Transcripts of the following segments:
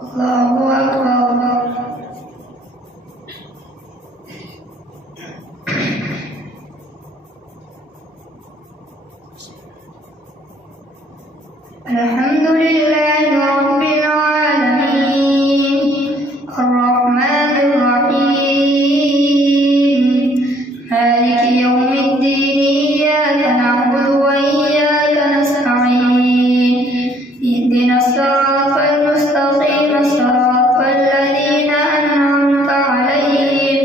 الله أكبر. الحمد لله رب العالمين الرحمن الرحيم مالك يوم الدين إياك نعبد وإياك نستعين اهدنا الصراط المستقيم صراط الذين أنعمت عليهم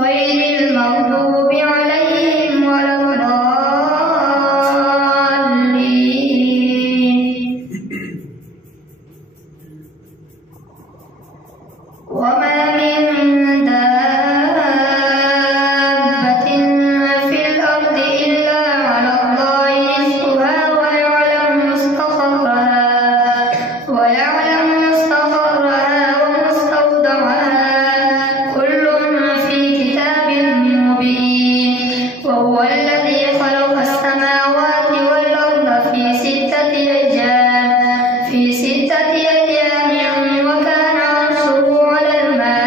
غير المغضوب عليهم ولا وما من دابة في الأرض إلا على الله رزقها ويعلم مستقرها ومستودعها كل في كتاب مبين. وهو الذي خلق السماوات والأرض في ستة أيام وكان عرشه على الماء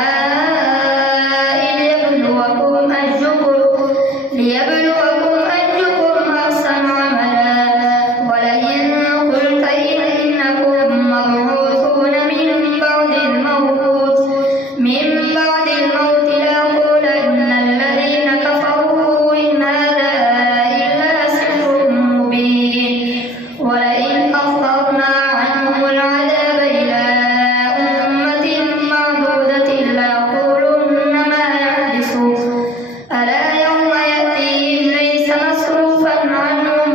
ليبلوكم أيكم أحسن عملا. ولئن قلت إنكم مبعوثون من بعد الموت ليقولن الذين كفروا إن هذا إلا سحر مبين. ولئن أخرنا عنهم العذاب إلى أمة معدودة ليقولن ما يحدثه ألا يوم يأتيهم ليس مصروفا عنهم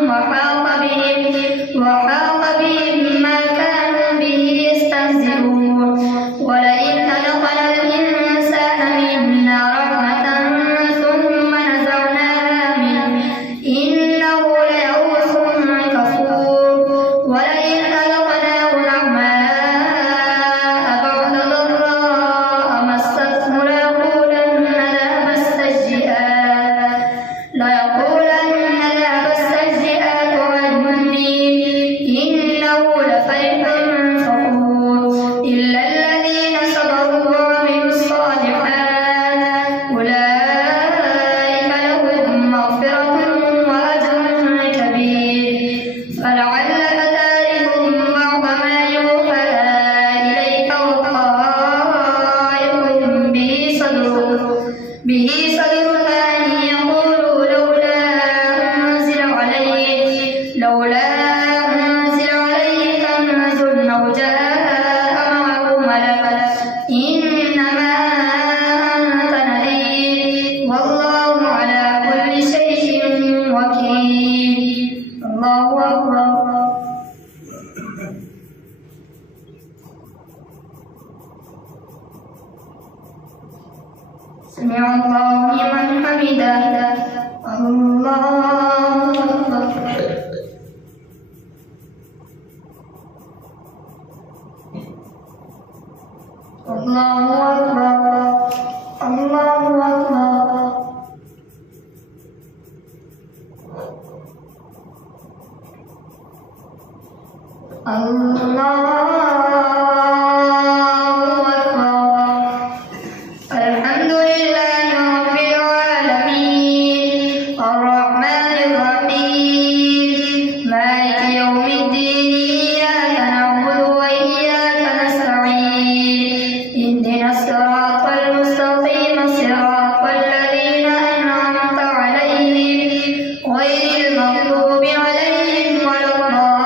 وحاق بهم ما كانوا به يستهزئون. ولئن أذقنا الإنسان منا رحمة ثم نزعناها منه إنه ليئوس كفور. ولئن أذقناه نعماء بعد ضراء مسته ليقولن ذهب السيئات عني إنه لفرح فخور. إلا الذين صبروا وعملوا الصالحات أولئك لهم مغفرة وأجر كبير. فلعلك تارك بعض ما يوحى إليك وضائق به صدرك أن يقولوا لولا أنزل عليه كنز أو جاء معه ملك إنما أنت نذير والله على كل شيء وكيل. الله أكبر. سمع الله لمن حمده. الله أكبر. الله أكبر. الله أكبر. الله الحمد لله رب العالمين الرحمن الرحيم مالك يوم الدين إياك نعبد وإياك نستعين اهدنا الصراط المستقيم صراط الذين أنعمت عليهم غير المغضوب عليهم ولا الضالين.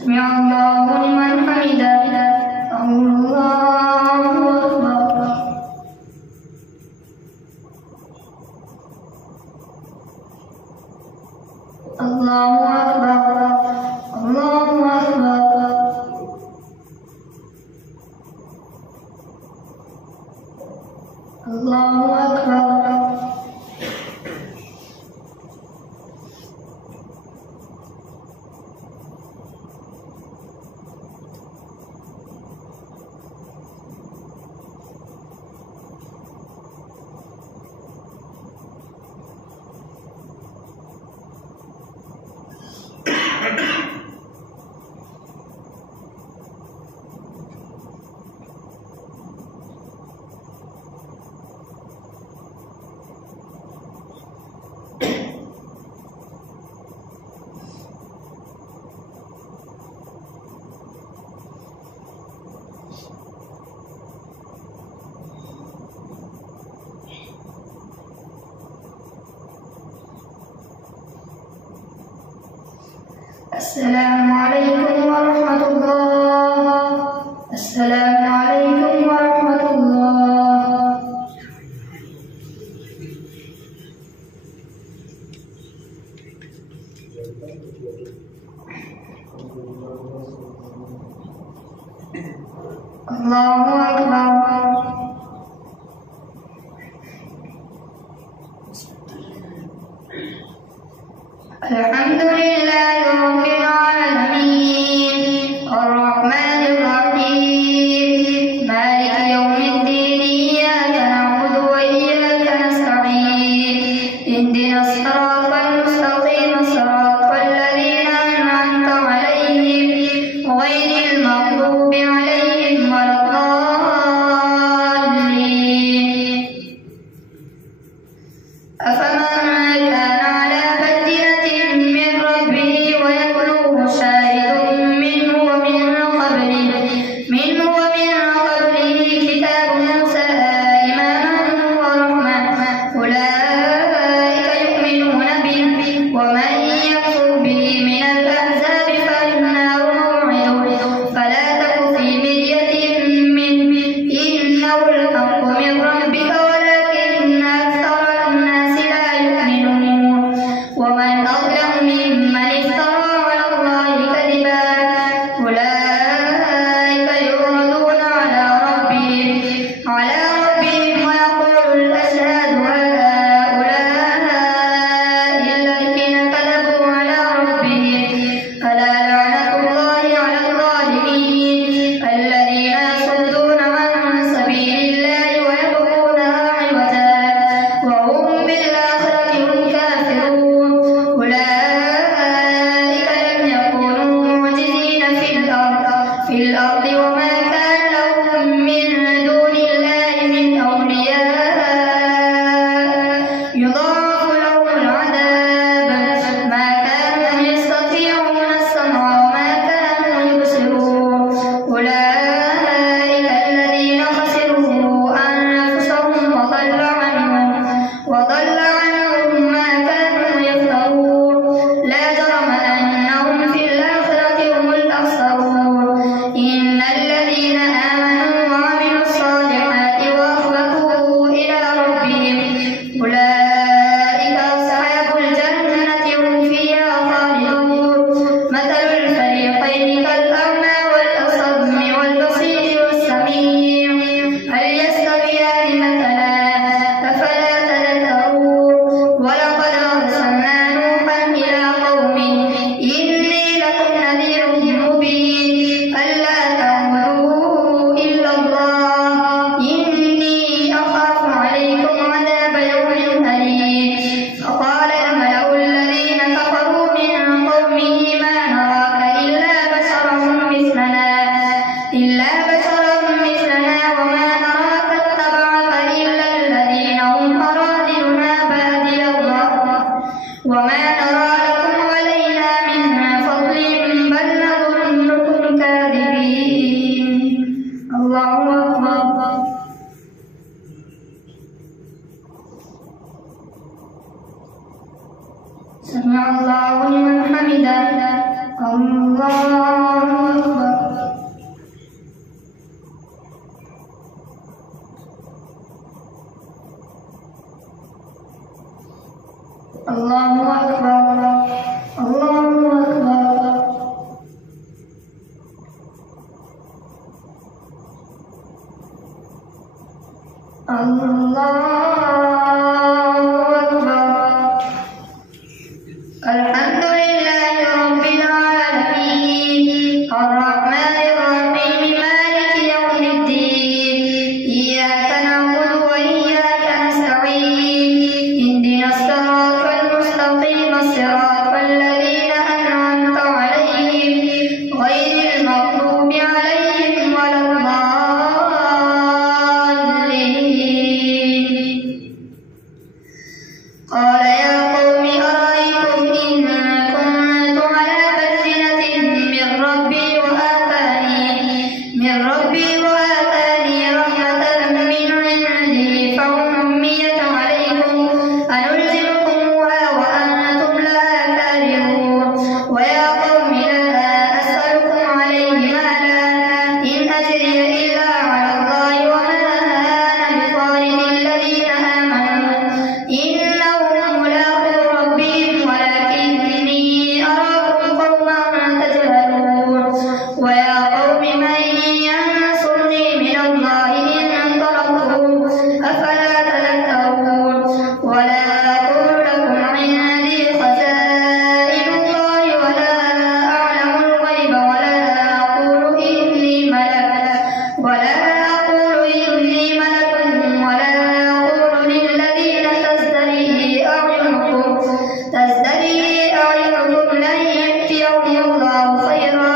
سمع الله لمن حمده. الله أكبر. الله أكبر. الله أكبر. الله أكبر. السلام عليكم ورحمة الله. السلام عليكم ورحمة الله. الله أكبر. الحمد لله رب العالمين الرحمن الرحيم مالك يوم الدين إياك نعبد وإياك نستعين اهدنا الصراط المستقيم صراط الذين أنعمت عليهم غير المغضوب عليهم ولا الضالين. أفمن كان على بينة من ربه ويتلوه شاهد منه ومن قبله كتاب موسى إماما ورحمة أولئك يؤمنون به ومن يكفر به من الأحزاب فالنار موعده فلا تك في مرية منه إنه الحق من ربك ولكن أكثر الناس لا يؤمنون. ومن أظلم ممن افترى على الله كذبا أولئك يعرضون على ربهم ويقول الأشهاد هؤلاء الذين كذبوا على ربهم ألا لعنة الله على الظالمين الذين يصدون عن سبيل الله ويبغونها عوجا وهم بالآخرة هم كافرون. أولئك لم يكونوا معجزين في الأرض وما كان لهم من دون الله من أولياء يضاعف لهم العذاب ما كانوا يستطيعون السمع وما كانوا يبصرون. أولئك الذين خسروا أنفسهم وضل عنهم ما كانوا يفترون. لا جرم أنهم في الآخرة هم الأخسرون. إن الذين آمنوا وعملوا الصالحات وأخبتوا إلى ربهم أولئك أصحاب الجنة هم فيها خالدون. مثل الفريقين كالأعمى والأصم والبصير والسميع هل يستويان مثلا أفلا تذكرون. ولقد أرسلنا نوحا إلى قومه إني لكم نذير مبين ألا تعبدوا إلا الله إني أخاف عليكم عذاب يوم أليم. فقال الملأ الذين كفروا من قومه ما نراك إلا بشرا الله أكبر الله أكبر الله أكبر. الحمد لله رب العالمين الرحمن الرحيم مالك يوم الدين إياك نعبد وإياك نستعين اهدنا الصراط المستقيم صراط الذين أنعمت عليهم غير المغضوب عليهم ولا قال يا قوم أرأيتم إن كنت على بينة من ربي وآتاني رحمة من عندي فعميت عليكم أنلزمكموها وأنتم لها كارهون ويا قوم لا أسألكم عليه مالا إن أجري إلا على الله وما أنا بطارد الذين آمنوا إنهم ملاقو ربهم ولكني أراكم قوما تجهلون ويا قوم من ينصرني من الله إن طردتهم أفلا تذكرون ولا أقول لكم عندي خزائن الله ولا أعلم الغيب ولا أقول إني ملك ولا أقول للذين تزدري أعينكم لن يأتيهم الله خيرا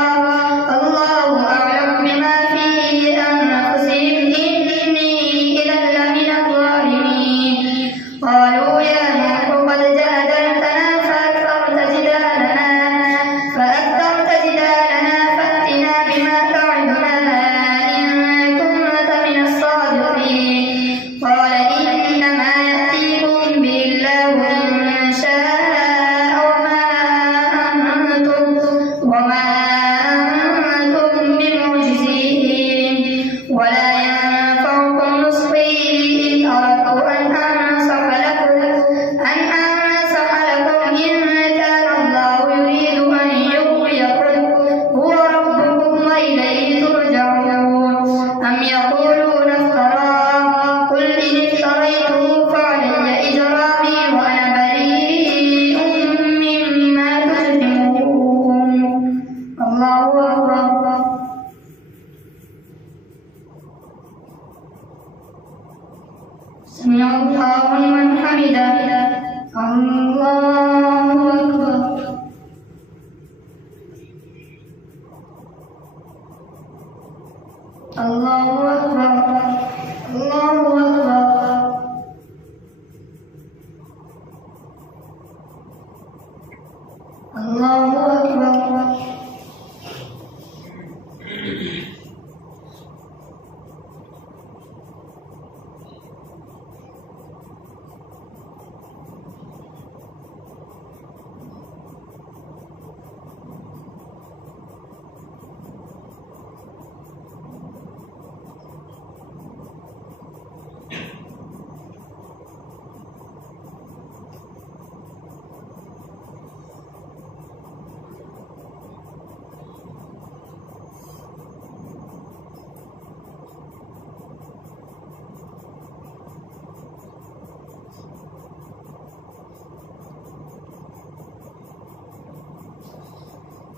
الله أعلم بما في أنفسهم إني إذا لمن الظالمين قالوا يا نوح قد جادلتنا فأكثرت جدالنا فأتنا بما تعدنا إن كنت من الصادقين قال إنما يأتيكم به الله إن شاء وما أنتم بمعجزين ولا ينفعكم نصحي إن أردت أن أنصح لكم إن كان الله يريد أن يغويكم هو ربكم وإليه ترجعون أم يقولون افتراه قل إن افتريته فعلي إجرامي وأنا بريء مما تجرمون الله أكبر. سمع الله لمن حمده الله أكبر. الله أكبر الله أكبر. الله أكبر.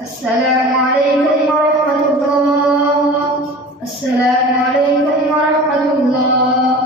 السلام عليكم ورحمة الله. السلام عليكم ورحمة الله.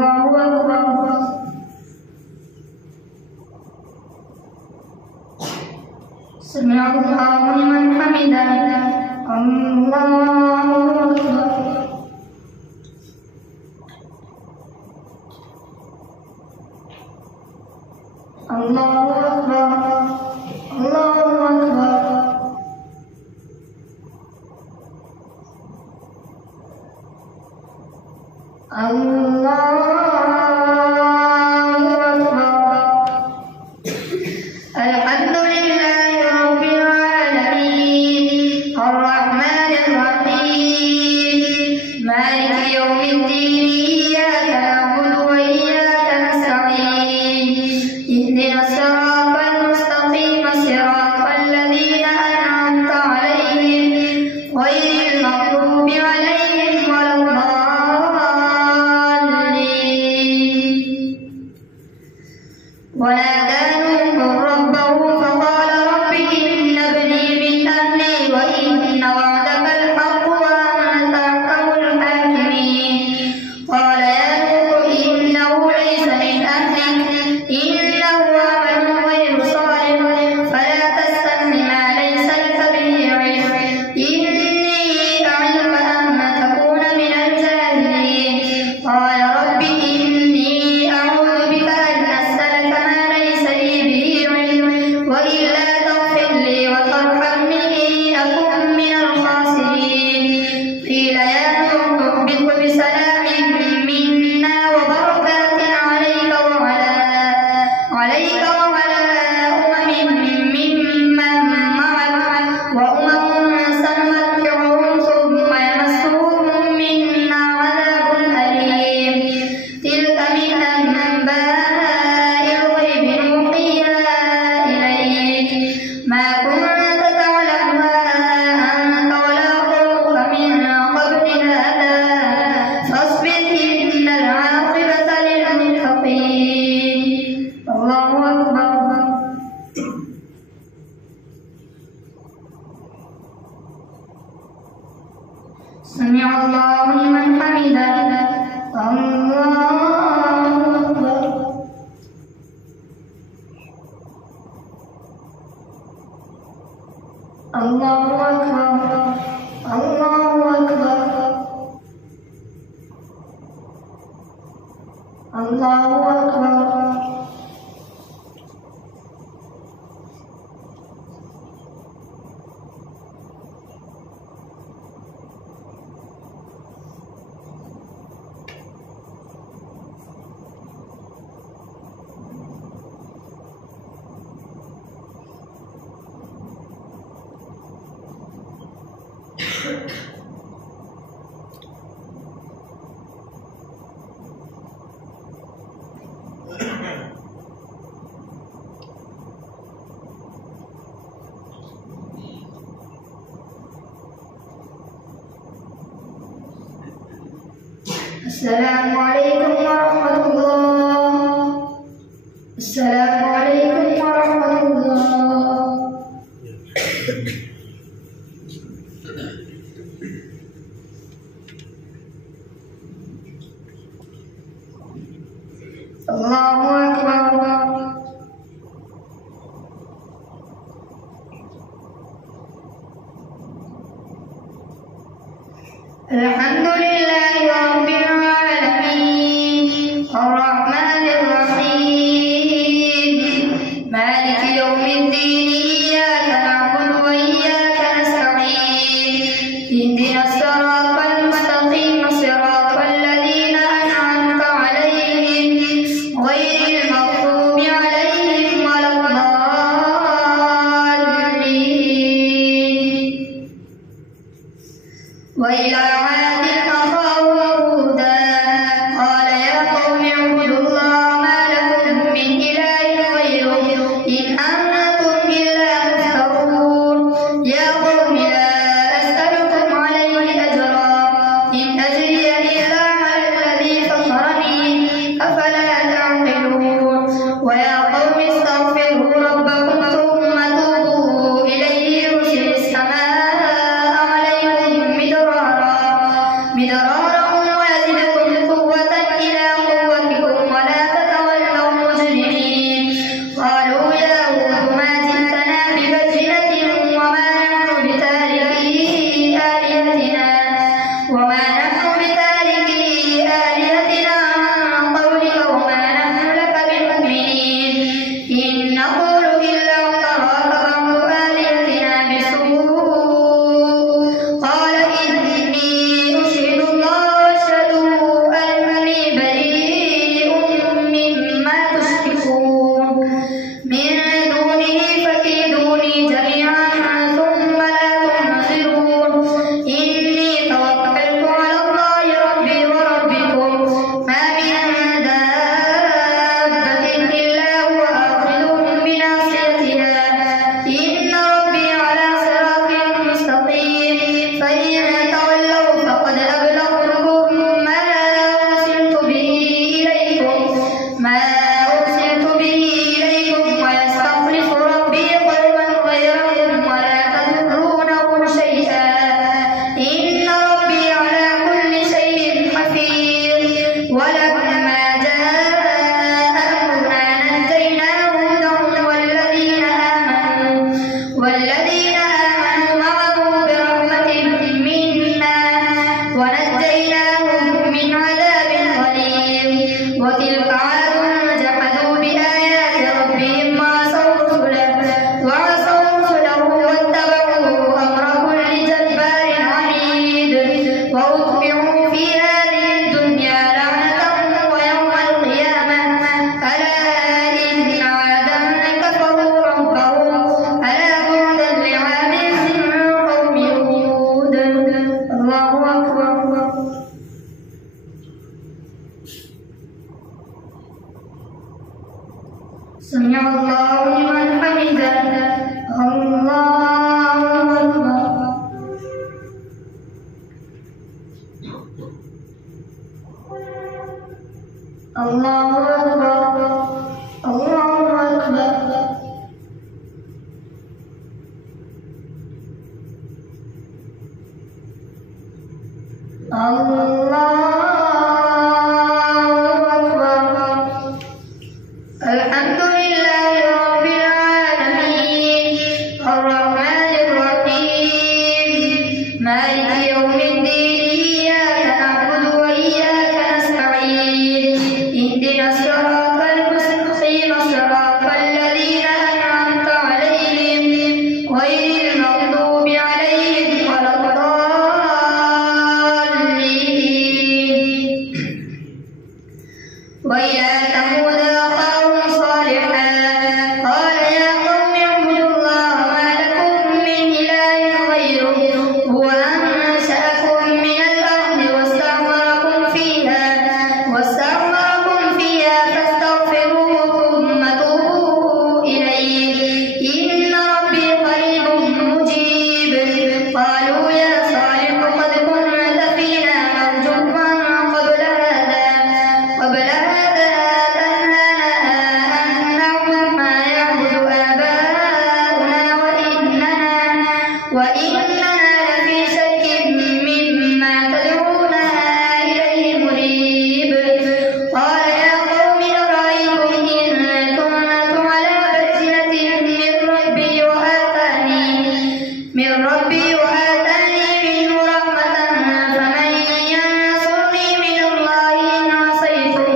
الله أكبر. سمع الله لمن حمده. الله أكبر. الله أكبر. الله أكبر. الله أكبر. الحمد لله رب العالمين الرحمن الرحيم مالك يوم الدين إياك نعبد وإياك نستعين اهدنا الصراط المستقيم صراط الذين أنعمت عليهم غير المغضوب عليهم ولا الضالين. ونادى نوح ربه فقال رب إن ابني من أهلي وإن وعدك الحق وأنت أحكم الحاكمين. قال يا نوح إنه ليس من أهلك إنه عمل غير صالح فلا تستثن ما ليس لك به علم إني أعلم أن تكون من الجاهلين. قال رب إني أعوذ بك أن أسألك ما ليس لي به علم وإلا تغفر لي وترحمني أكن من الخاسرين. قيل يا نوح اهبط بسلام منا وبركات عليك وعلى أمم ممن معك وأمم سنمتعهم ثم يمسهم منا عذاب أليم. تلك من أنباء الغيب نوحيها إليك ما كنت تعلمها أنت ولا قومك من قبل هذا فاصبر إن العاقبة للمتقين. الله أكبر. سمع الله لمن حمده. الله أكبر. الله أكبر. الله أكبر. الله أكبر. السلام عليكم ورحمة الله. السلام عليكم ورحمة الله. الله أكبر. الحمد لله رب العالمين الرحمن الرحيم مالك يوم الدين إياك نعبد وإياك نستعين اهدنا الصراط المستقيم صراط الذين أنعمت عليهم غير ولما جاء أمرنا نجينا هودا والذين آمنوا معه برحمة منا ونجيناهم من عذاب غليظ. وتلك عاد جحدوا بآيات ربهم وعصوا رسله واتبعوا أمر كل جبار عنيد وأتبعوا في هذه الدنيا لعنة ويوم القيامة ألا إن عادا كفروا ربهم ألا بعدا لعاد قوم هود. الله أكبر. سمع الله لمن حمده. الله أكبر. الله أكبر. الله أكبر. الله أكبر. الحمد لله رب العالمين الرحمن الرحيم مالك يوم الدين إياك نعبد وإياك نستعين اهدنا الصراط المستقيم صراط الذين أنعمت عليهم غير المغضوب عليهم ولا الضالين. وإلى ثمود أخاهم صالحا قال يا قوم اعبدوا الله ما لكم من إله غيره هو أنشأكم من الأرض واستعمركم فيها فاستغفروه ثم توبوا إليه إن ربي قريب مجيب. قالوا يا صالح قد كنت فينا مرجوا قبل هذا تنهانا أن نعبد ما يعبد آباؤنا وإننا لفي شك مما تدعونا إليه مريب. قال يا قوم أرأيتم إن كنت على بينة من ربي وآتاني منه رحمة فمن ينصرني من الله إن عصيته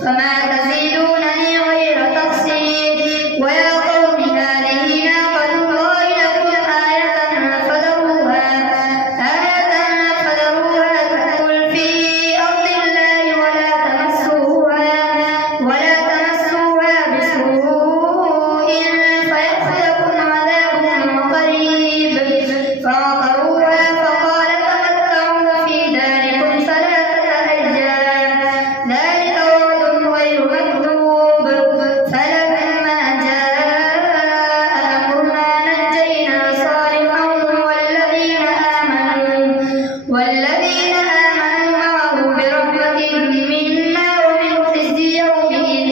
فما تزيدونني غير تقصير. ويا قوم هذه ناقة الله لكم آية فذروها تأكل في أرض الله ولا تمسوها بسوء فيأخذكم عذاب قريب. فعقروها فقال تمتعوا في داركم 3 أيام ذلك وعد غير مكذوب. فلما جاء أمرنا نجينا صالحا والذين آمنوا معه برحمة منا ومن خزي يومئذ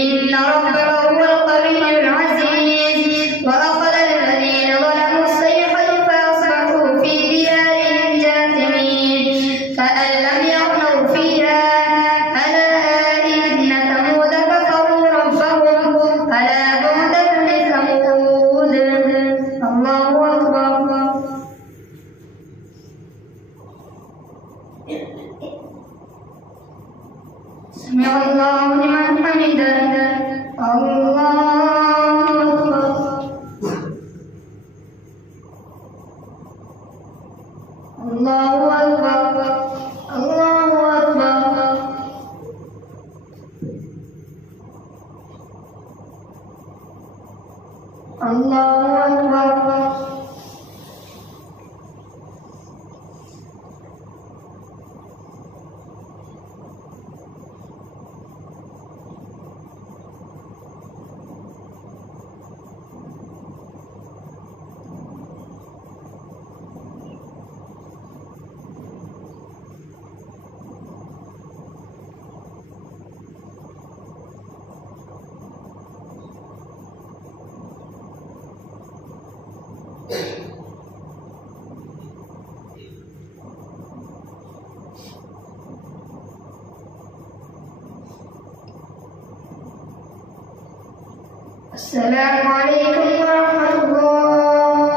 إن ربك هو القوي العزيز. وأخذ الذين ظلموا الصيحة فأصبحوا في ديارهم جاثمين كأن لم يغنوا فيها ألا إن ثمود كفروا ربهم ألا بعدا لثمود. الله أكبر. سمع الله لمن حمده. الله أكبر. الله أكبر. الله أكبر. الله أكبر. السلام عليكم ورحمة الله.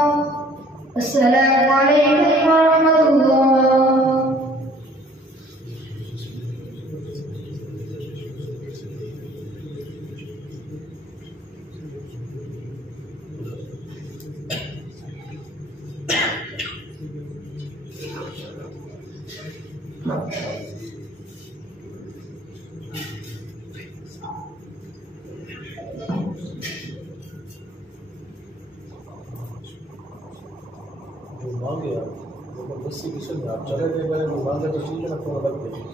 السلام عليكم ورحمة الله. जो मांग गया जबरदस्ती किसी ने आप चले गए मैंने मांगा तो ठीक है ना थोड़ा लग गया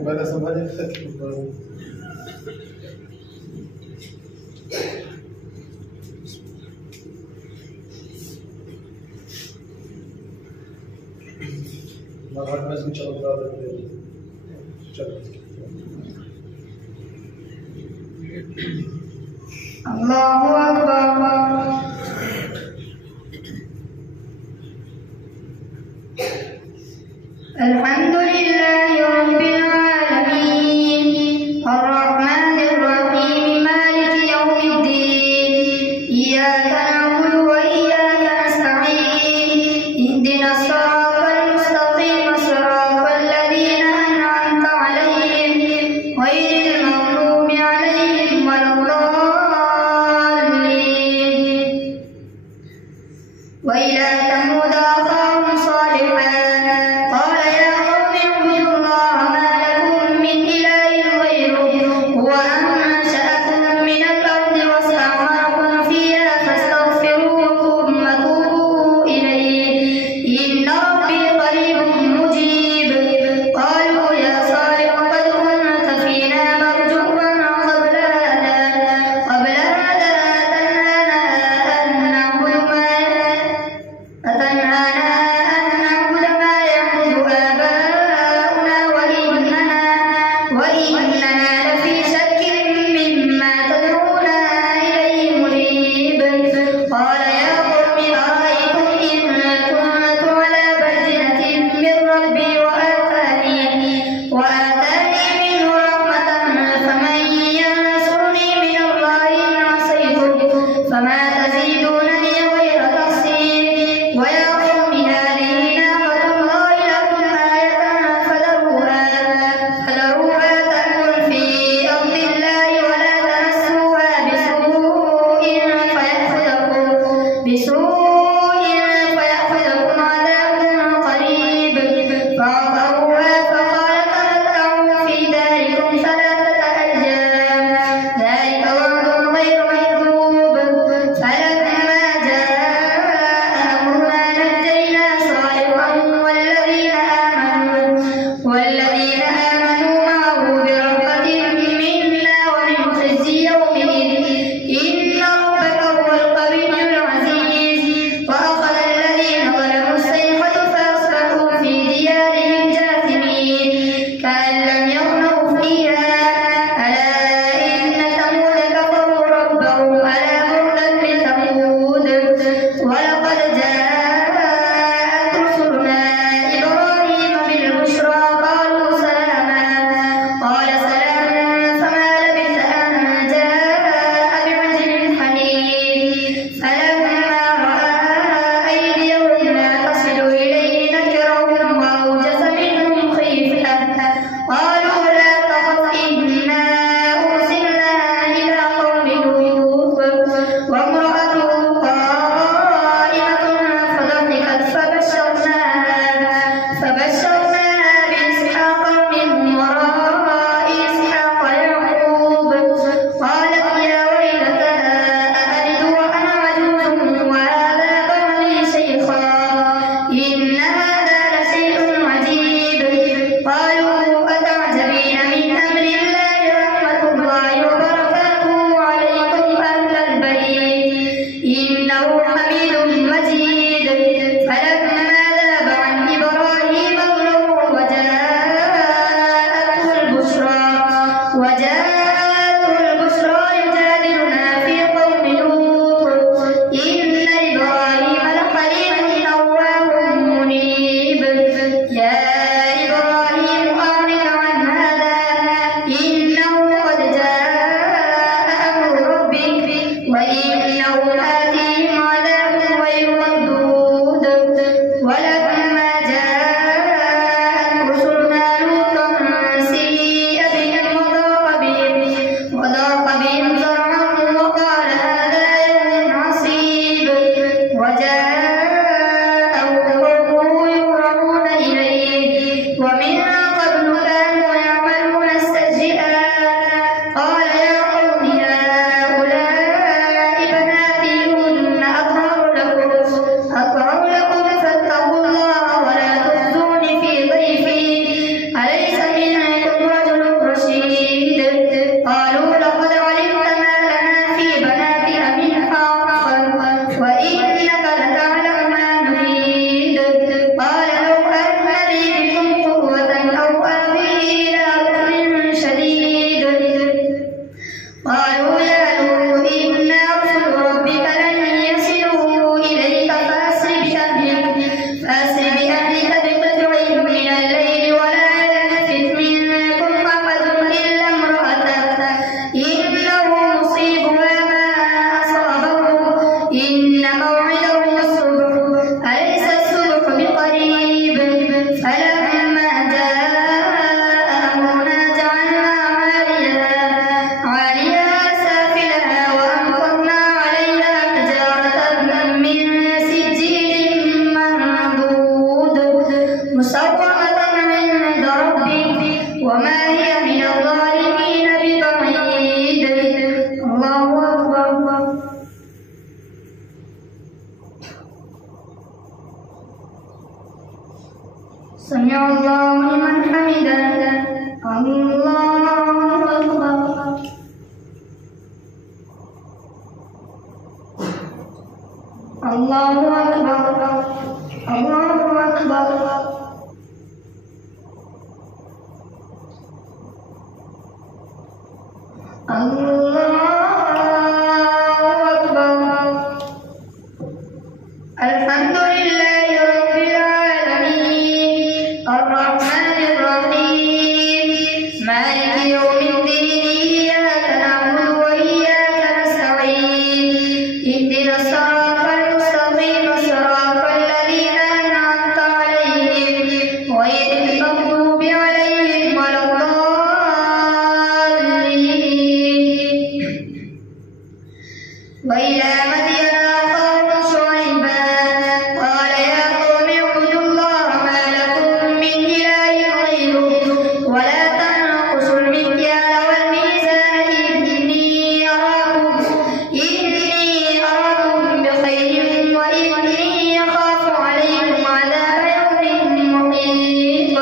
pada semuanya masih coba Allahu Akbar. Alhamdulillahi Rabbil Alamin. Ar-Rahmanir Rahim. Maliki Yawmiddin. Iyyaka na'budu wa iyyaka nasta'in. Ihdinas siratal mustaqim. Siratal ladzina an'amta 'alaihim ghairil maghdubi 'alaihim waladdallin. Wa ila thamud akhahum salihan. إن ربك هو القوي العزيز. إن موعدهم الصبح أليس الصبح بقريب فلما جاء أمرنا جعلنا عاليها سافلها وأمطرنا عليها حجارة من سجيل منضود مسومة عند ربك وما هي من الظالمين ببعيد. الله أكبر. سمع الله لمن حمده. الله أكبر. الله أكبر. الله أكبر. الله أكبر. الحمد لله رب العالمين الرحمن الرحيم مالك يوم الدين إياك نعبد وإياك نستعين اهدنا الصراط المستقيم صراط الذين أنعمت عليهم غير المغضوب عليهم ولا الضالين. وإلى مدين أخاهم شعيبا قال يا قوم اعبدوا الله ما لكم من إله غيره ولا تنقصوا المكيال والميزان إني أراكم بخير وإني أخاف عليكم عذاب يوم محيط.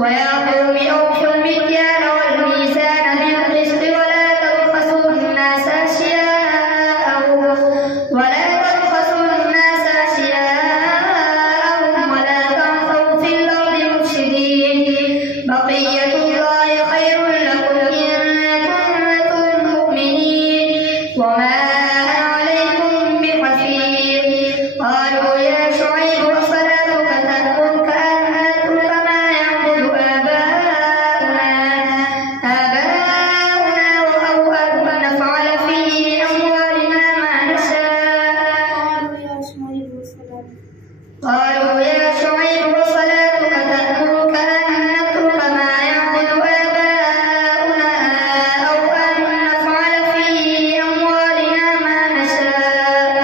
ويا قوم أوفوا المكيال والميزان بالقسط ولا تبخسوا الناس أشياءهم ولا تعثوا في الأرض مفسدين. بقية الله خير لكم إن كنتم مؤمنين وما أنا عليكم بحفيظ. قالوا يا شعيب وصلاتك تأمرك أن نترك ما يعبد آباؤنا أو نفعل في أموالنا ما نشاء. قالوا يا شعيب وصلاتك تأمرك أن نترك ما يعبد آباؤنا أو أن نفعل في أموالنا ما نشاء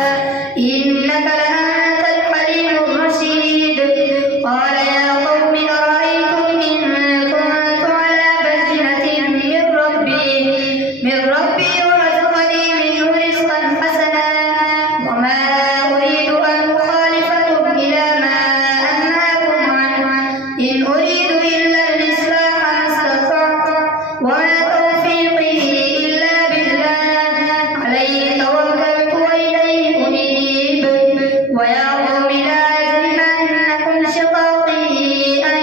إنك لأنت الحليم الرشيد. قال يا قوم أرأيتم إن كنت على بينة من ربي ورزقني منه رزقا حسنا وما أريد أن أخالفكم إلى ما أنهاكم عنه إن أريد إلا الإصلاح ما استطعت وما توفيقي إلا بالله عليه توكلت وإليه أنيب. ويا قوم لا يجرمنكم شقاقي أن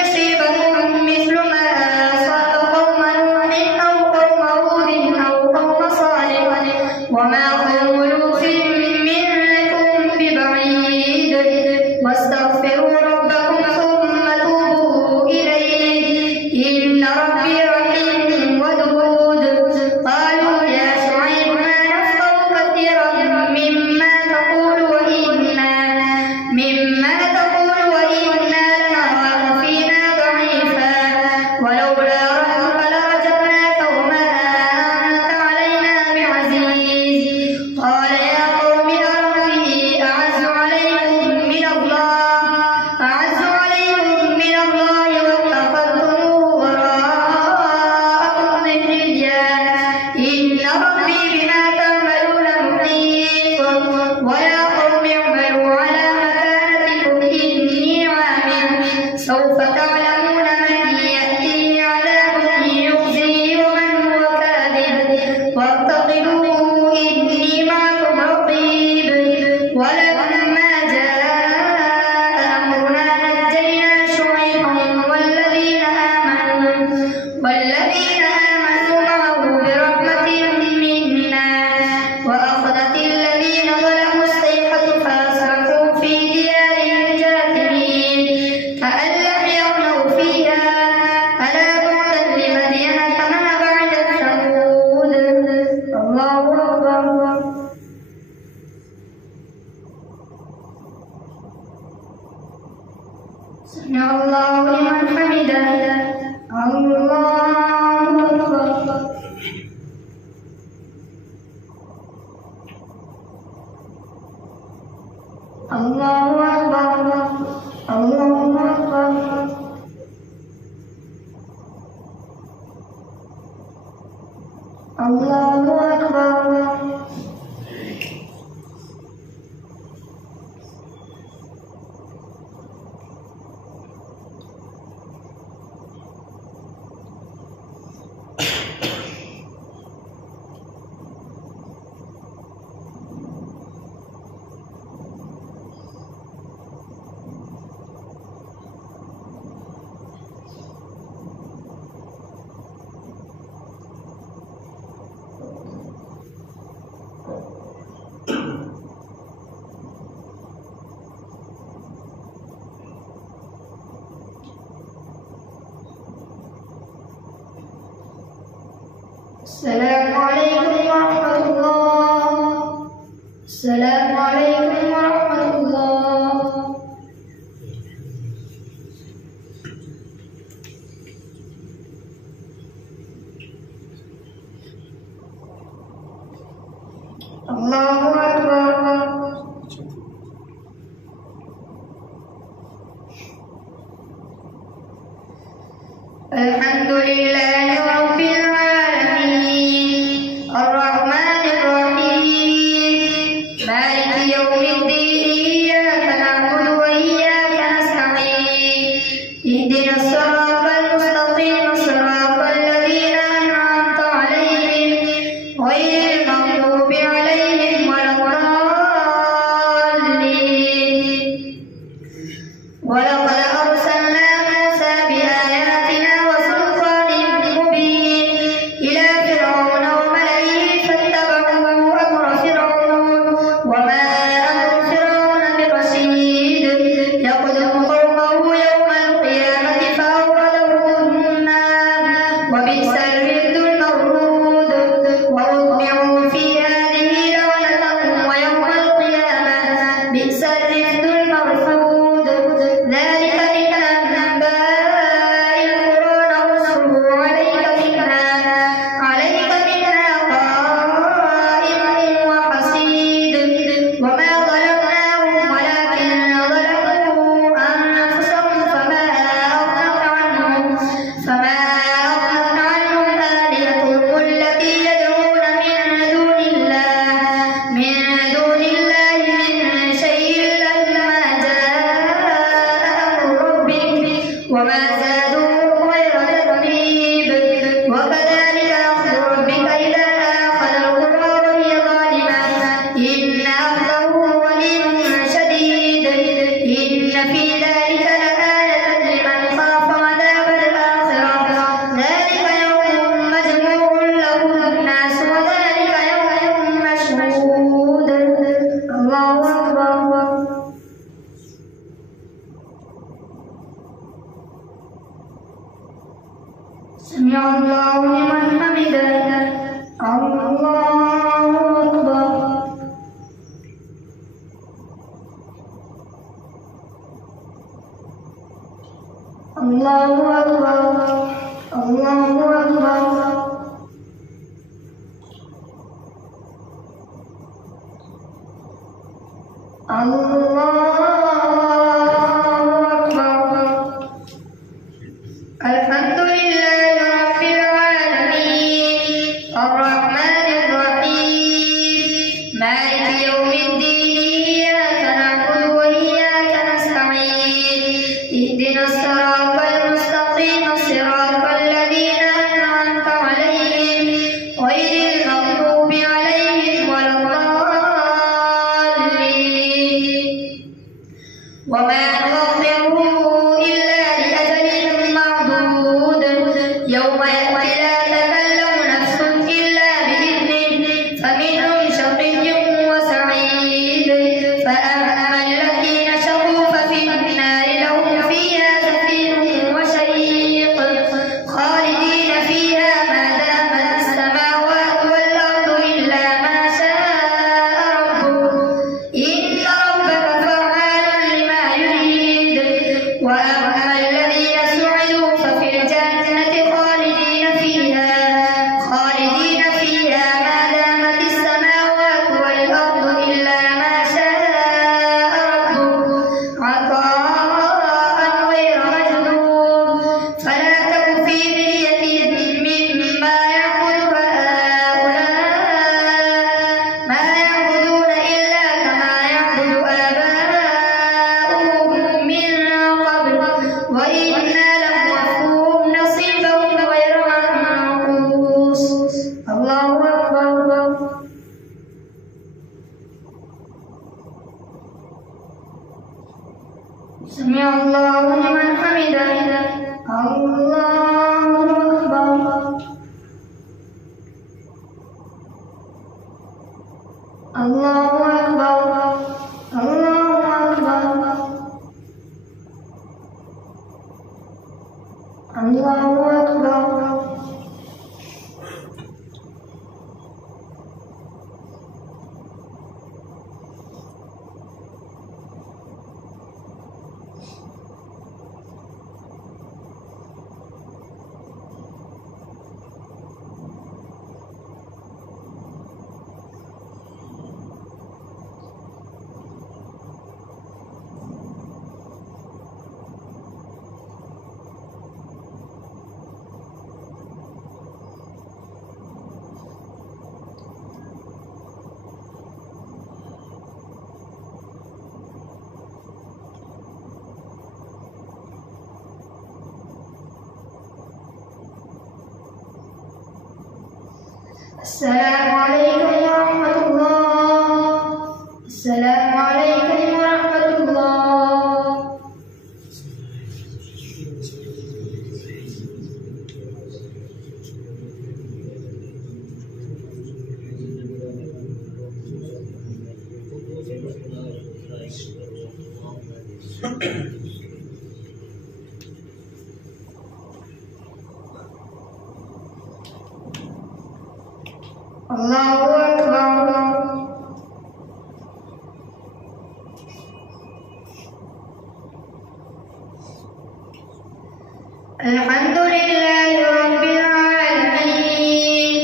يصيبكم مثل ما أصاب قوم نوح أو قوم هود أو قوم صالح وما قوم لوط منكم ببعيد. واستغفروا ربكم ثم توبوا إليه إن ربي رحيم ودود. قالوا يا شعيب ما نفقه كثيرا مما تقول وإنا لنراك فينا ضعيفا ولولا رهطك لرجمناك وما أنت علينا بعزيز. قال يا قوم أرهطي أعز عليكم من الله واتخذتموه وراءكم ظهريا إن ربي بما تعملون محيط. ويا قوم اعملوا على مكانتكم إني عامل سوف تعلمون من يأتيه عذاب يخزيه ومن هو كاذب وارتقبوا إني معكم رقيب. ولما جاء أمرنا نجينا شعيبا والذين آمنوا معه برحمة منا وأخذت الذين ظلموا الصيحة فأصبحوا في ديارهم جاثمين كأن لم يغنوا فيها ألا بعدا لمدين كما بعدت ثمود. الله أكبر. سمع الله لمن حمده. الله أكبر. الله أكبر. الله أكبر. الله أكبر. السلام عليكم ورحمة الله. السلام عليكم ورحمة الله. الله أكبر. الحمد لله رب العالمين الرحمن الرحيم مالك يوم الدين إياك نعبد وإياك نستعين اهدنا الصراط المستقيم صراط الذين أنعمت عليهم غير المغضوب عليهم ولا الضالين. ولقد أرسلنا موسى بآياتنا وسلطان مبين إلى فرعون وملئه فاتبعوا أمر فرعون وما أمر فرعون برشيد يقدم قومه يوم القيامة فأوردهم النار وبئس الرد المورود وأتبعوا في هذه لعنة ويوم القيامة بئس الرفد المرفود. ذلك من أنباء القرى نقصه عليك منها قائم وحصيد. وما ظلمناهم ولكن ظلموا أنفسهم فما أغنت عنهم آلهتهم التي يدعون من دون الله من شيء لما جاء أمر ربك وما زادوهم غير تتبيب. وكذلك أخذ ربك إذا أخذ القرى وهي ظالمة إن أخذه أليم شديد. إن في ذلك لآية لمن خاف عذاب الآخرة. ذلك يوم مجموع له الناس وذلك يوم مشهود. الله أكبر. سمع الله لمن حمده. الله أكبر. الله أكبر. الله أكبر. الحمد لله رب العالمين الرحمن الرحيم مالك يوم الدين إياك نعبد وإياك نستعين اهدنا الصراط المستقيم صراط الذين أنعمت عليهم غير المغضوب عليهم ولا الضالين. سمع الله لمن حمده. الله أكبر. الله أكبر. الله أكبر. الله أكبر. السلام عليكم ورحمة الله. السلام عليكم ورحمة الله. الله أكبر. الحمد لله رب العالمين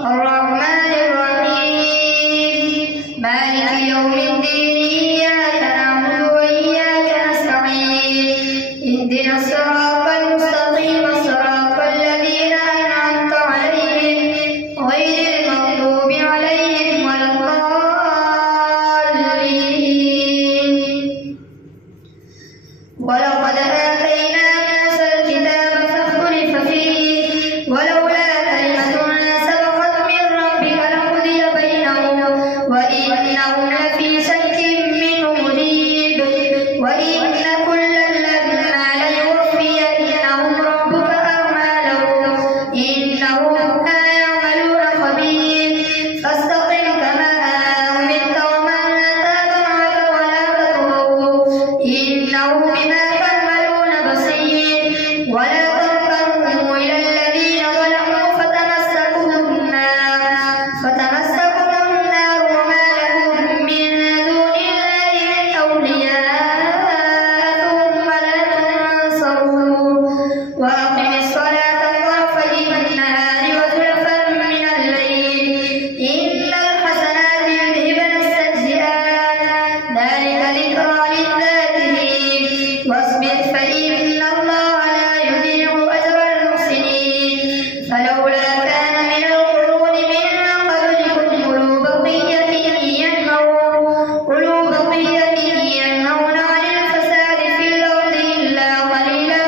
الرحمن الرحيم مالك يوم الدين إياك نعبد وإياك نستعين اهدنا الصراط المستقيم صراط الذين أنعمت عليهم غير المغضوب عليهم ولا الضالين. ولقد آتينا موسى الكتاب فاختلف فيه ولولا كلمة سبقت من ربك لقضي بينهم وإنهم لفي شك منه مريب. وإن كلا لما ليوفينهم ربك أعمالهم إنه بما يعملون خبير. فاستقم كما أمرت ومن تاب معك ولا تطغوا إنه بما تعملون بصير. ولا تركنوا إلى الذين ظلموا فتمسكوا النار وما لكم من دون الله من أولياء ثم لا تنصرون. وأقم الصلاة طرفي النهار وزلفا من الليل إن الحسنات يذهبن السيئات ذلك ذكرى للذاكرين. واصبر فإن الله لا يضيع أجر المحسنين. فلولا كان من القرون من قبلكم أولو بقية ينهون عن الفساد في الأرض إلا قليلا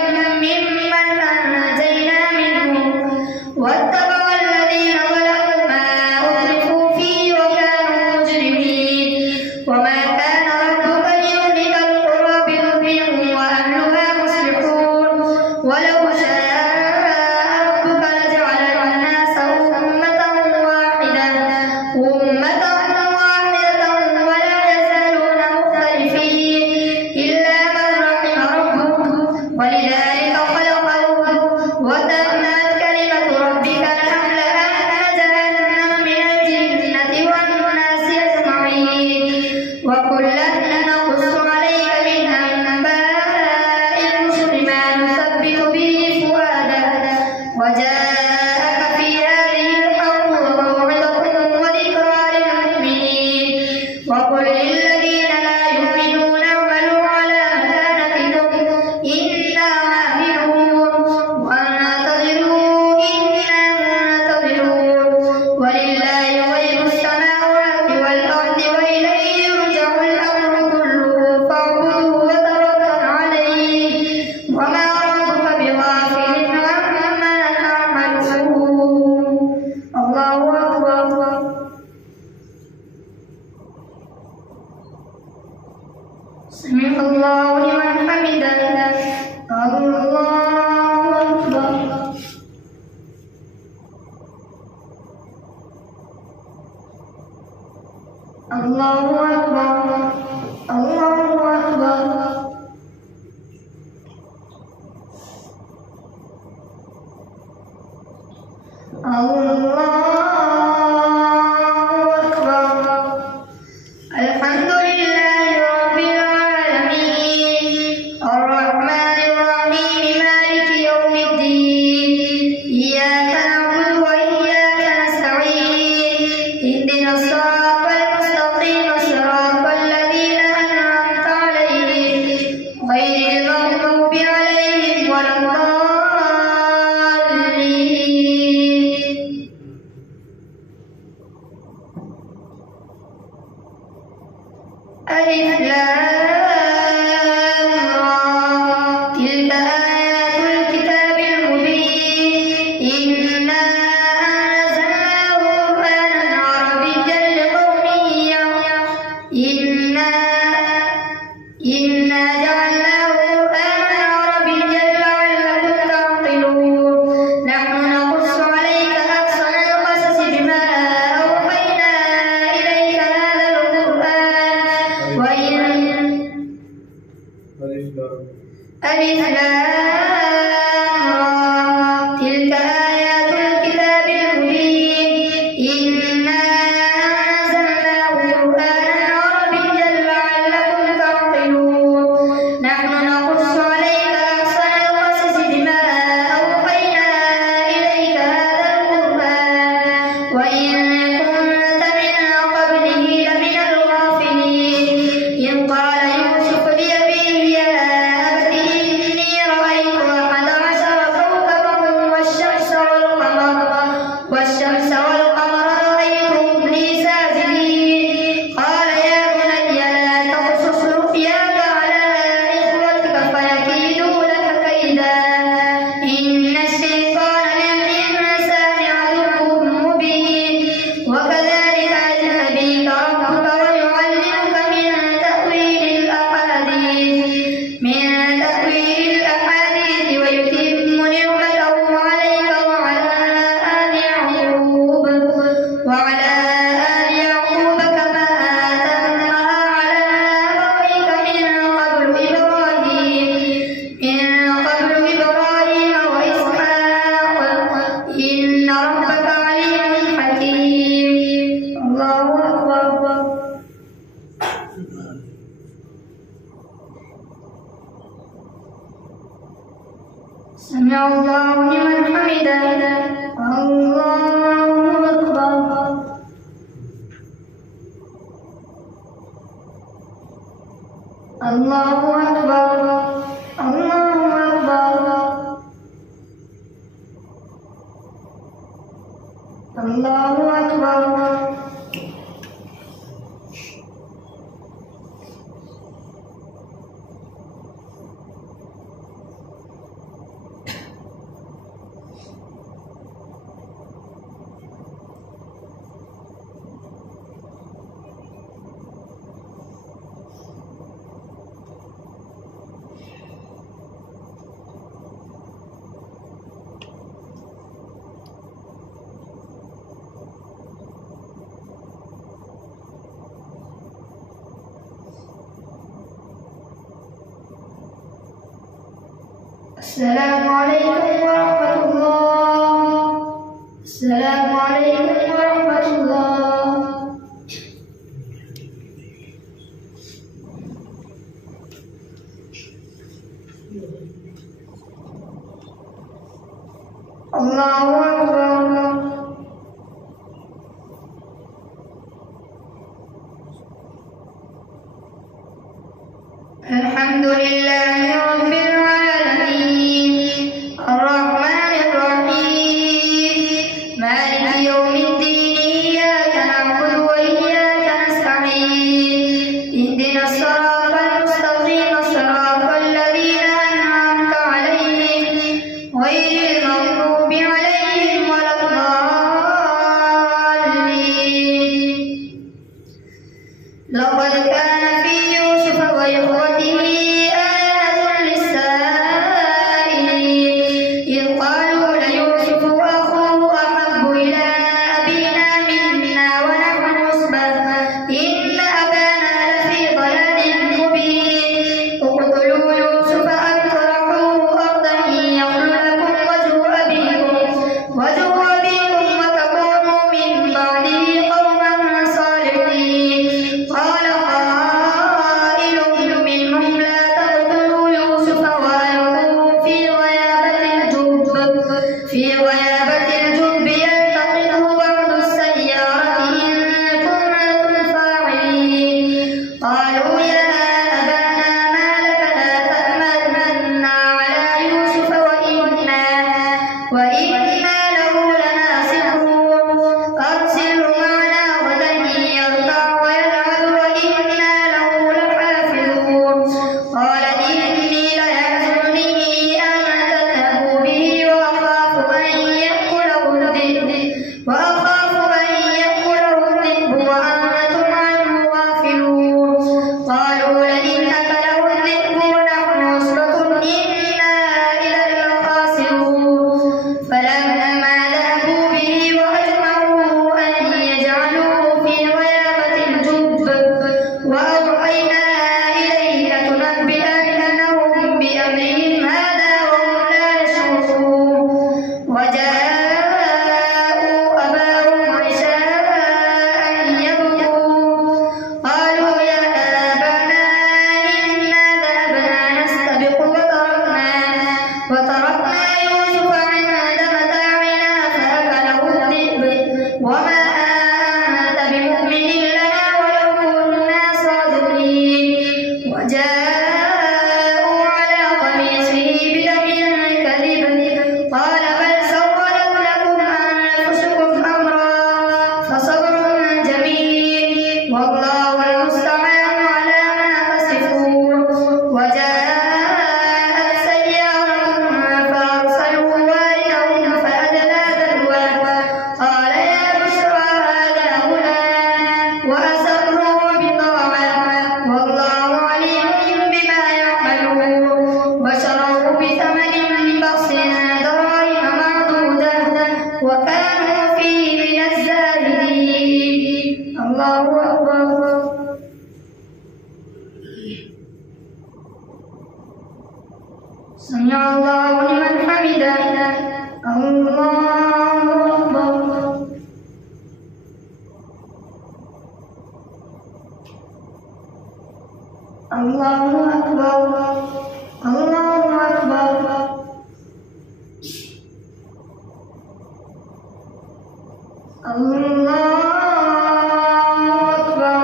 ممن أنجينا منهم واتبع الذين ظلموا ما أترفوا فيه وكانوا مجرمين. وما كان ربك ليهلك القرى بظلم وأهلها مصلحون. ولو شاء ربك لجعل الناس أمة واحدة ولا يزالون مختلفين إلا من رحم ربك ولذلك خلقهم. وتمت كلمة ربك لأملأن جهنم من الجنة والناس أجمعين. وكلا نقص عليك من أنباء الرسل ما نثبت به فؤادك وجاءك في هذه الحق وموعظة وذكرى للمؤمنين. وقل للذين لا يؤمنون اعملوا على مكانتكم إنا عاملون وانتظروا إنا منتظرون. ولله غيب السماوات والأرض وإليه يرجع الأمر كله فاعبده وتوكل عليه وما ربك بغافل عما تعملون. الله أكبر. سمع الله لمن حمده. الله أكبر الله أكبر الله أكبر الحمد لله رب العالمين الرحمن الرحيم مالك يوم الدين إياك نعبد وإياك نستعين اهدنا الصراط المستقيم صراط الذين أنعمت عليهم غير المغضوب عليهم ولا الضالين ألف لام را تلك آيات الكتاب المبين إنا أنزلناه قرآنا عربيا لقوم إنا جعلناه قرآنا عربيا لعلكم تعقلون نحن نقص عليك أحسن القصص بما أوحينا إليك هذا القرآن وإن ألف لام را تلك آيات الكتاب المبين إنا أنزلناه قرآنا عربيا لعلكم تعقلون نحن نقص عليك أحسن القصص بما أوحينا إليك هذا القرآن وإن كنت من قبله لمن الغافلين إذ قال يوسف لأبيه يا أبت إني رأيت أحد عشر كوكبا والشمس والقمر رأيتهم لي ساجدين قال يا بني لا تقصص رؤياك على إخوتك فيكيدوا لك كيدا إن الشيطان للإنسان عدو مبين وكذلك أجتبيك ربك ويعلمك من تأويل الأحاديث ويتم نعمته عليك وعلى آل يعقوب كما أتمها على أبويك من قبل إبراهيم وإسحاق إن ربك عليم حكيم الله أكبر سمع الله لمن حمده الله أكبر الله أكبر الله أكبر الله أكبر السلام عليكم ورحمة الله السلام عليكم ورحمة الله الله أكبر الحمد لله رب العالمين الرحمن الرحيم مالك يوم الدين إياك نعبد وإياك نستعين اهدنا الصراط المستقيم صراط الذين أنعمت عليهم غير المغضوب عليهم ولا الضالين لقد كان في يوسف وإخوته آيات للسائلين إذ قالوا ليوسف وأخوه أحب إلى أبينا منا ونحن عصبة إن سمع الله لمن حمده. الله أكبر. الله أكبر. الله أكبر. الله أكبر.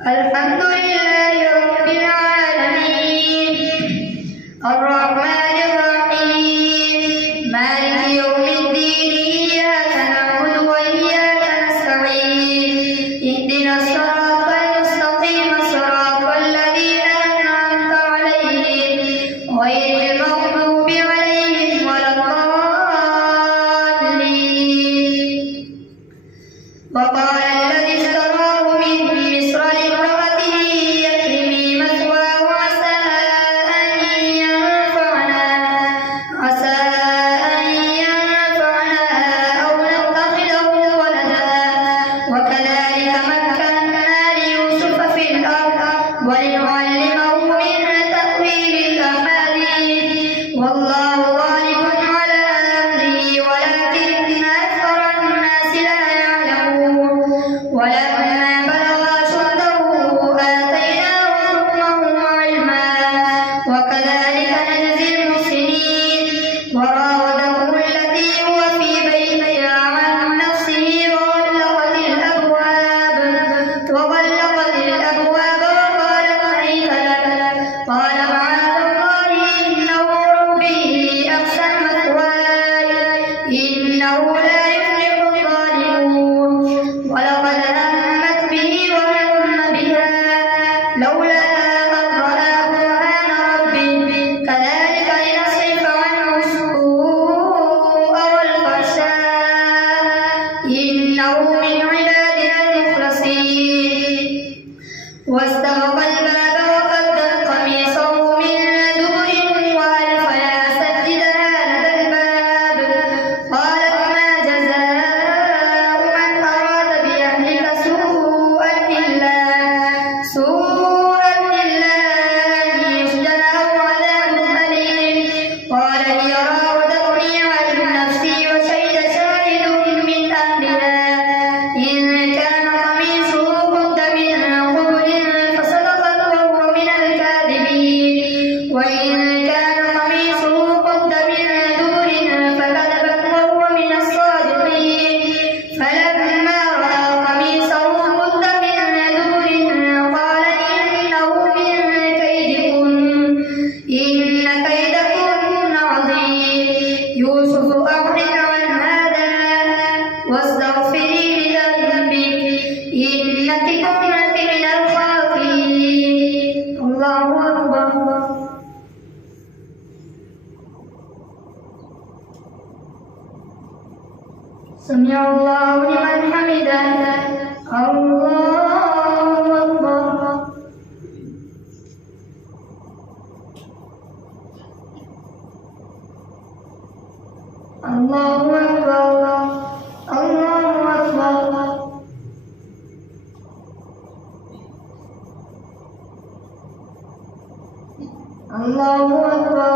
الحمد لله رب العالمين الرحمن الرحيم مالك يوم الدين إياك نعبد وإياك نستعين اهدنا الصراط المستقيم صراط الذين أنعمت عليهم غير المغضوب عليهم ولا الضالين. وقال الذي اشتراه من مصر لامرأته يكرمي مثواه عسى أن ينفعنا أو نتخذه ولدا وكذلك مكنا ليوسف في الأرض ولنعلمه من تأويل الأحاديث والله غالب على أمره ولكن أكثر الناس لا يعلمون. ولما بلغ أشده آتيناه حكما وعلما وكذلك نجزي المحسنين. وراودته التي هو في بيتها عن نفسه وغلقت الأبواب وقالت هيت لك قال معاذ الله إنه ربي أحسن مثواي إنه لا يفلح الظالمون. ولقد همت به وهم بها لولا أن رأى برهان ربه كذلك لنصرف عنه السوء والفحشاء إنه من عبادنا المخلصين. واستبق الباب وقدت قميصه من دبر وألف يا سجدها لدى الباب قالت ما جزاء من أراد بأهلك سوءا إلا أن يسجن أو عذاب أليم. قال هي راودتني عن نفسي وشهد شاهد من أهلها إن كان قميصه قد من قبل فصدقت وهو من الكاذبين وإن كان قميصه قد من دبر فكذبت وهو من الصادقين. فلما رأى قميصه قد من دبر قال إنه من كيدكن إن كيدكن عظيم. يوسف أعرض عن هذا واستغفري لذنبك إنك كنت من الخاطئين. الله أكبر. سمع الله لمن حمده. الله أكبر. الله أكبر. الله أكبر. الله أكبر.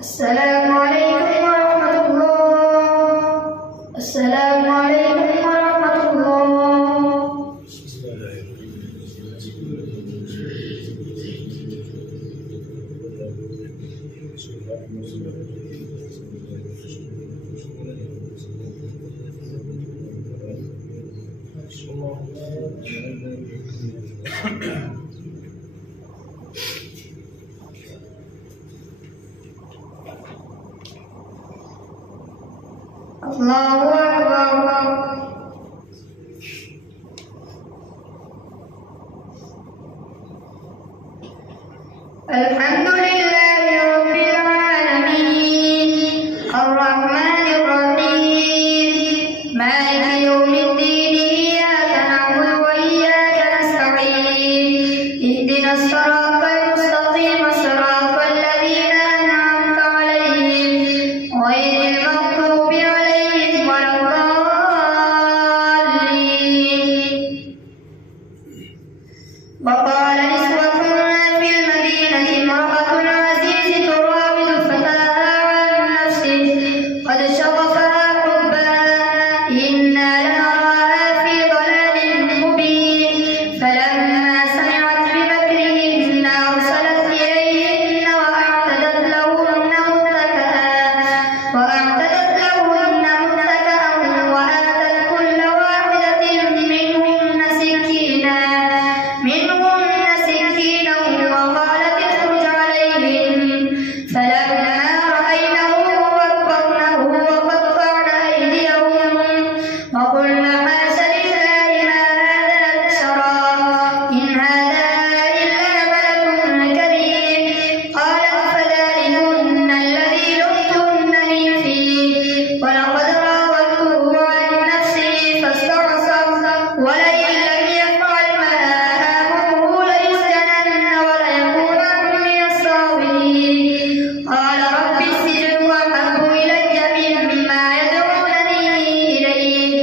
السلام عليكم ورحمة الله. السلام عليكم ورحمة الله. الله أكبر. الحمد لله رب العالمين الرحمن الرحيم مالك يوم الدين إياك نعبد وإياك نستعين اهدنا الصراط المستقيم صراط الذين أنعمت عليهم غير المغضوب عليهم ولا الضالين. وقال نسوة في المدينة امرأة العزيز تراود فتاها عن نفسه قد شغفها حبا إنا لنراها في ضلال مبين. فلما سمعت بمكرهن أرسلت إليهن وأعتدت لهن متكئا وآتت كل واحدة منهن سكينا وقالت اخرج عليهن. فلما رأينه وكبرنه وقطعن أيديهن وقلن حاش لله ما هذا بشرا إن هذا إلا ملك كريم. قالت فذلكن الذي لمتنني فيه ولقد راودته عن نفسه فاستعصم ولئن لم يفعل ما آمره ليسجنن وليكونن من الصاغرين. قال رب السجن أحب إلي مما يدعونني إليه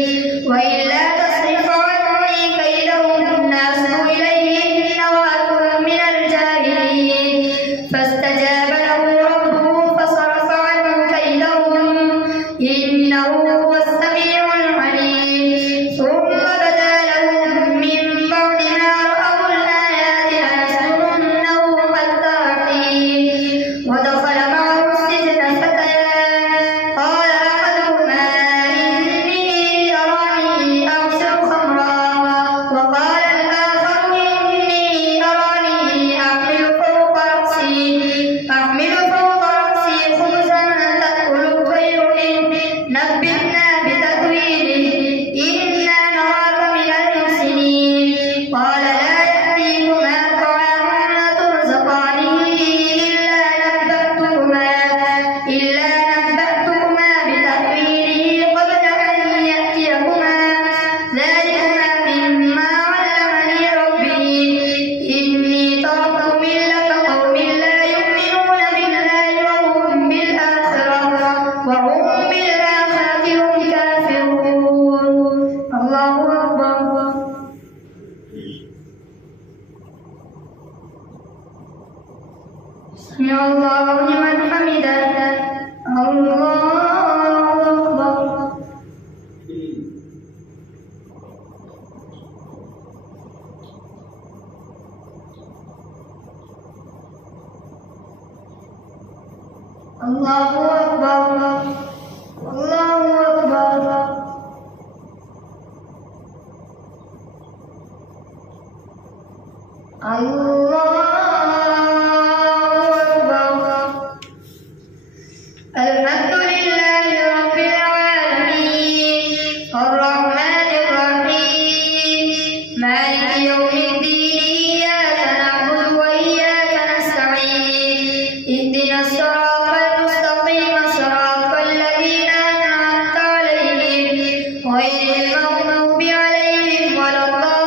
وإلا تصرف عني كيدهن أصب إليهن وأكن من الجاهلين. فاستجاب له ربه فصرف عنه كيدهن إنه هو السميع العليم. ثم بدا لهم من بعد ما رأوا الآيات ليسجننه حتى حين. ودخل معه السجن فتيان قال أحدهما إني أراني أعصر خمرا وقال الآخر إني أراني أحمل فوق رأسي خبزا تأكل الطير منه نبئنا بتأويله إنا نراك من المحسنين. قال لا يأتيكما طعام ترزقانه إلا نبأتكما بتأويله قبل أن يأتيكما ذلكما مما علمني ربي إني تركت ملة قوم لا يؤمنون بالله وهم بالآخرة هم كافرون. الله أكبر. سمع الله لمن حمده. الله أكبر. الله أكبر. الله أكبر. الله أكبر. الحمد لله رب العالمين الرحمن الرحيم مالك يوم الدين إياك نعبد وإياك نستعين اهدنا الصراط المستقيم صراط الذين أنعمت عليهم غير المغضوب عليهم ولا الضالين.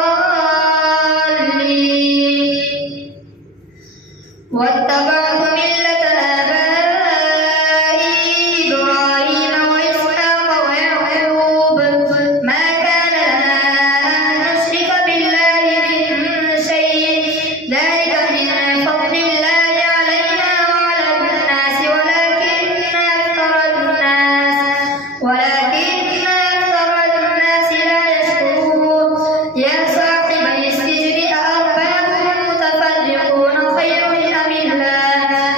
واتبعت ملة آبائي إبراهيم وإسحاق ويعقوب ما كان لنا أن نشرك بالله من شيء ذلك من فضل الله علينا وعلى الناس ولكن أكثر الناس لا يشكرون. يا صاحبي السجن أأرباب متفرقون خير أم الله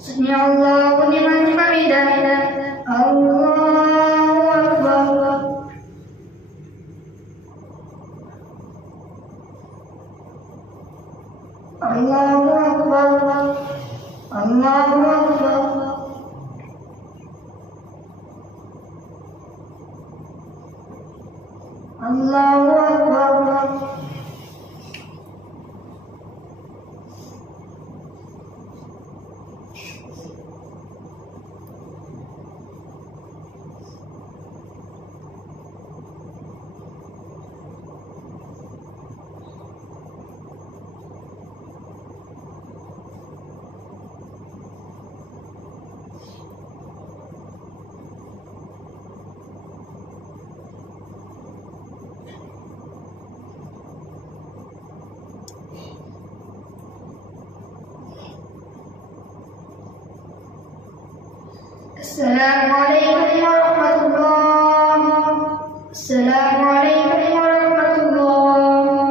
سمع الله لمن حمده. الله أكبر. الله أكبر. الله أكبر. الله أكبر. السلام عليكم ورحمة الله. السلام عليكم ورحمة الله.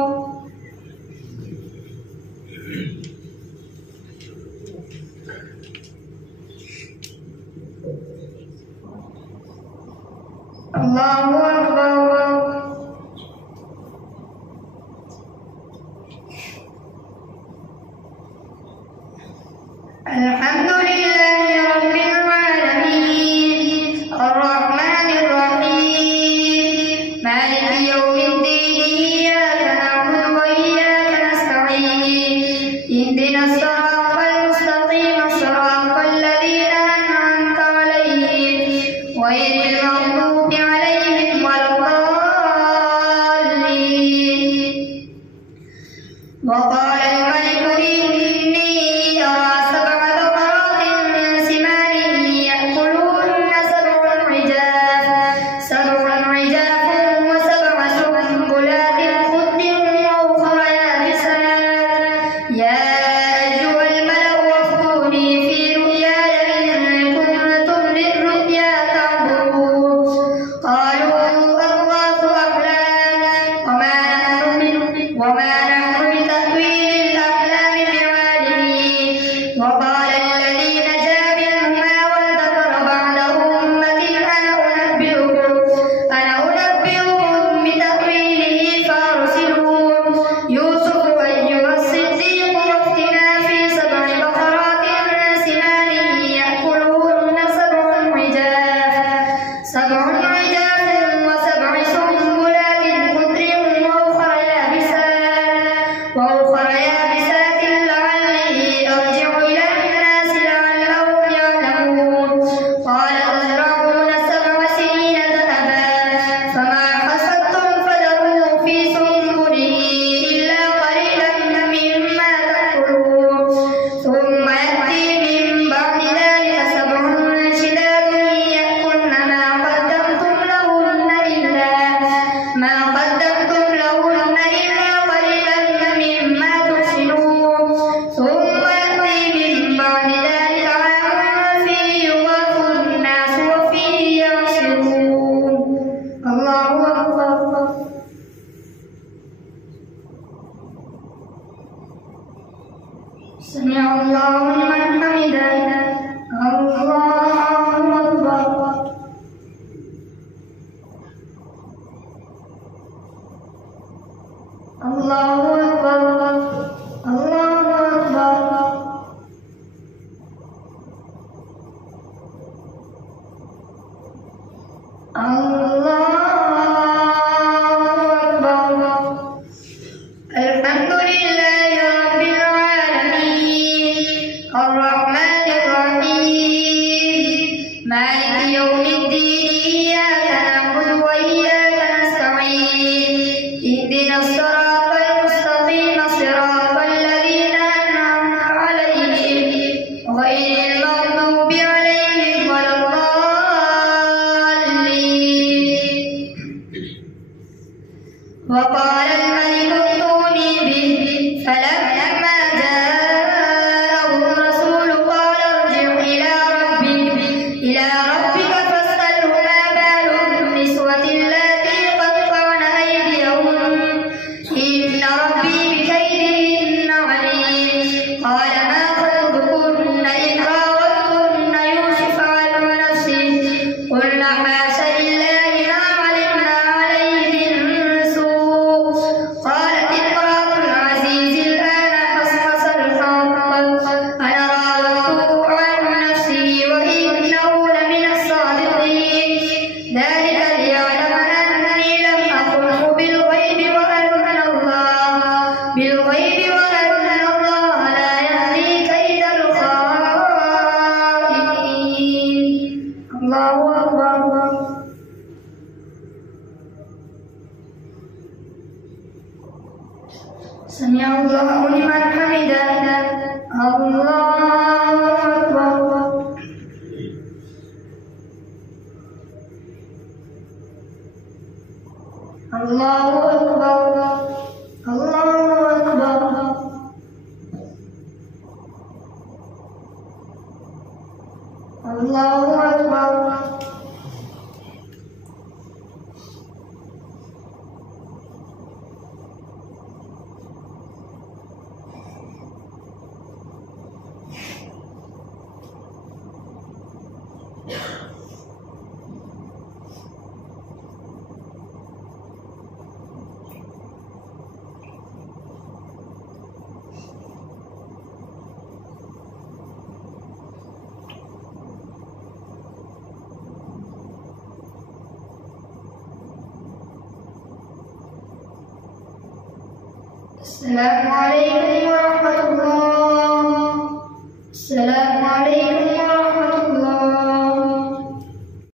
الله أكبر. الحمد لله رب العالمين الرحمن الرحيم مالك يوم الدين إياك نعبد وإياك نستعين اهدنا الصراط المستقيم صراط الذين أنعمت عليهم غير المغضوب عليهم ولا الضالين. وقال الملك إني أرى سبع بقرات سمان يأكلهن سبع عجاف وسبع سنبلات خضر وأخر يابسات يا أيها الملأ وافتوني في رؤياي إن كنتم للرؤيا تعبرون. قالوا أضغاث أحلام وما نحن بتأويل الأحلام بعالمين. وقال الذي نجا منهما وادكر بعد أمة أنا أنبئكم بتأويله فأرسلون. يوسف أيها الصديق وافتنا في سبع بقرات سمان يأكلهن سبع عجاف وسبع سنبلات خضر وأخر يابسات لعلي أرجع إلى الناس لعلهم يعلمون. قال تزرعون 7 سنين دأبا فما حصدتم فذروه في سنبله إلا قليلا مما تأكلون. ثم يأتي من بعد ذلك 7 شداد يأكلن ما قدمتم لهن إلا قليلا مما تحصنون. ثم يأتي من بعد ذلك عام فيه يغاث الناس وفيه يعصرون. الله أكبر. سمع الله لمن حمده. الله أكبر. الله أكبر. الله أكبر. الله أكبر. الحمد لله رب العالمين الرحمن الرحيم مالك يوم الدين إياك نعبد وإياك نستعين اهدنا الصراط المستقيم صراط الذين أنعمت عليهم غير المغضوب عليهم ولا الضالين. وقال الملك ائتوني به فلما جاءهم رسوله الله أكبر. السلام عليكم ورحمة الله. السلام